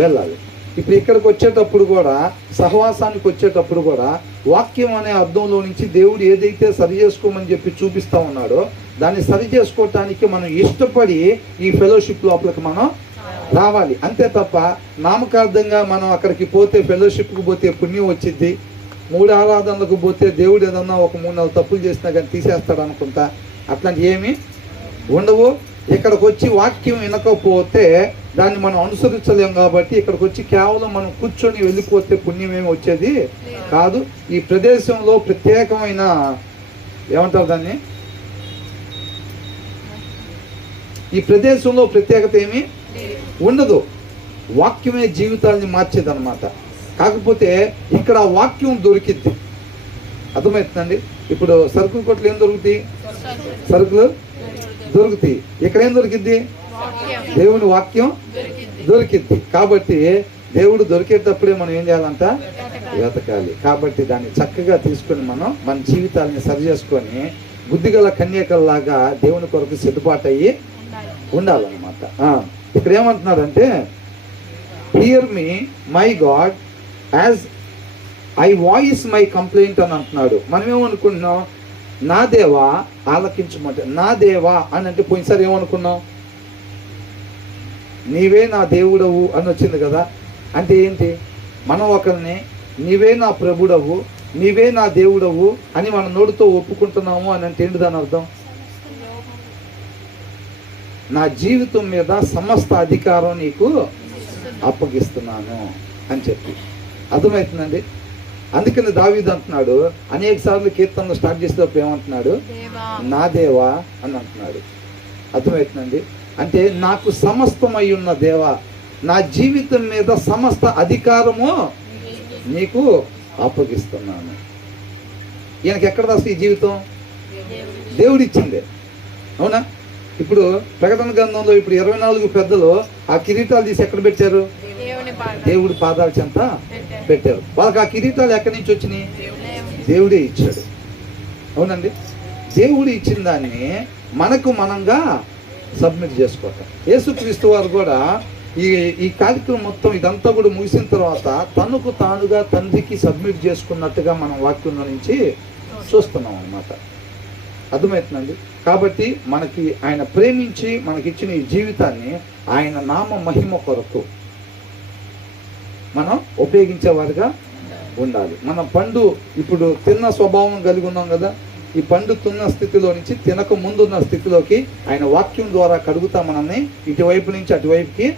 వెళ్ళాలి. ఇప్పుడు ఇక్కడికి వచ్చేటప్పుడు కూడా, సహవాసానికి వచ్చేటప్పుడు కూడా వాక్యం అనే అర్థంలో నుంచి దేవుడు ఏదైతే సరి చేసుకోమని చెప్పి చూపిస్తా ఉన్నాడో దాన్ని సరి చేసుకోవటానికి మనం ఇష్టపడి ఈ ఫెలోషిప్ లోపలికి మనం రావాలి. అంతే తప్ప నామకార్థంగా మనం అక్కడికి పోతే, ఫెలోషిప్కి పోతే పుణ్యం వచ్చింది, 3 ఆరాధనలకు పోతే దేవుడు ఏదన్నా ఒక 3-4 తప్పులు చేసినా కానీ తీసేస్తాడు అనుకుంటా, అట్లాంటి ఏమీ ఉండవు. ఇక్కడికి వచ్చి వాక్యం వినకపోతే దాన్ని మనం అనుసరించలేం. కాబట్టి ఇక్కడికి వచ్చి కేవలం మనం కూర్చొని వెళ్ళిపోతే పుణ్యం ఏమి వచ్చేది కాదు. ఈ ప్రదేశంలో ప్రత్యేకమైన, ఏమంటారు దాన్ని, ఈ ప్రదేశంలో ప్రత్యేకత ఏమి ఉండదు. వాక్యమే జీవితాన్ని మార్చేది అనమాట. కాకపోతే ఇక్కడ వాక్యం దొరికిద్ది. అర్థమవుతుందండి? ఇప్పుడు సరుకుల కొట్లు ఏం దొరుకుతాయి? సరుకులు దొరుకుతాయి. ఇక్కడ ఏం దొరికిద్ది? దేవుని వాక్యం దొరికిద్ది. కాబట్టి దేవుడు దొరికేటప్పుడే మనం ఏం చేయాలంట? వెతకాలి. కాబట్టి దాన్ని చక్కగా తీసుకొని మనం మన జీవితాలని సరి చేసుకొని బుద్ధిగల కన్యకల్లాగా దేవుని కొరకు సిద్ధపాటు అయ్యి ఉండాలన్నమాట. ఇక్కడ ఏమంటున్నారంటే, here me my God as I voice my complaint అని అంటున్నాడు. మనం ఏమనుకుంటున్నాం? నా దేవా ఆలకించమంటే, నా దేవా అని అంటే పోయినసారి ఏమనుకున్నాం? నీవే నా దేవుడవు అని వచ్చింది కదా. అంటే ఏంటి? మనం ఒకరిని నీవే నా ప్రభుడవు, నీవే నా దేవుడవు అని మన నోటితో ఒప్పుకుంటున్నాము అని అంటే ఏంటి దాని అర్థం? నా జీవితం మీద సమస్త అధికారం నీకు అప్పగిస్తున్నాను అని చెప్పి. అర్థమవుతుందండి? అందుకని దావీదు అంటున్నాడు, అనేక సార్లు కీర్తనలు స్టార్ట్ చేసేటప్పుడు ఏమంటున్నాడు? నా దేవా అని అంటున్నాడు. అర్థమవుతుందండి? అంటే నాకు సమస్తమై ఉన్న దేవా, నా జీవితం మీద సమస్త అధికారము నీకు అప్పగిస్తున్నాను. ఈయనకి ఎక్కడ రాసి ఈ జీవితం? దేవుడు ఇచ్చిందే. అవునా? ఇప్పుడు ప్రకటన గ్రంథంలో ఇప్పుడు 24 పెద్దలు ఆ కిరీటాలు తీసి ఎక్కడ పెట్టారు? దేవుడి పాదాల చెంత పెట్టారు. వాళ్ళకి ఆ కిరీటాలు ఎక్కడి నుంచి వచ్చినాయి? దేవుడే ఇచ్చాడు. అవునండి? దేవుడు ఇచ్చిన దాన్ని మనకు మనంగా సబ్మిట్ చేసుకోవటం. యేసుక్రీస్తు వారు కూడా ఈ కార్యక్రమం మొత్తం ఇదంతా కూడా ముగిసిన తర్వాత తనకు తానుగా తండ్రికి సబ్మిట్ చేసుకున్నట్టుగా మనం వాక్యంలో నుంచి చూస్తున్నాం అన్నమాట. అర్థమవుతుందండి? కాబట్టి మనకి ఆయన ప్రేమించి మనకిచ్చిన ఈ జీవితాన్ని ఆయన నామ మహిమ కొరకు మనం ఉపయోగించేవారుగా ఉండాలి. మన పండు ఇప్పుడు తిన్న స్వభావం కలిగి ఉన్నాం కదా, ఈ పండు తిన్న స్థితిలో నుంచి తినక ముందున్న స్థితిలోకి ఆయన వాక్యం ద్వారా కడుగుతా మనల్ని ఇటువైపు నుంచి అటువైపుకి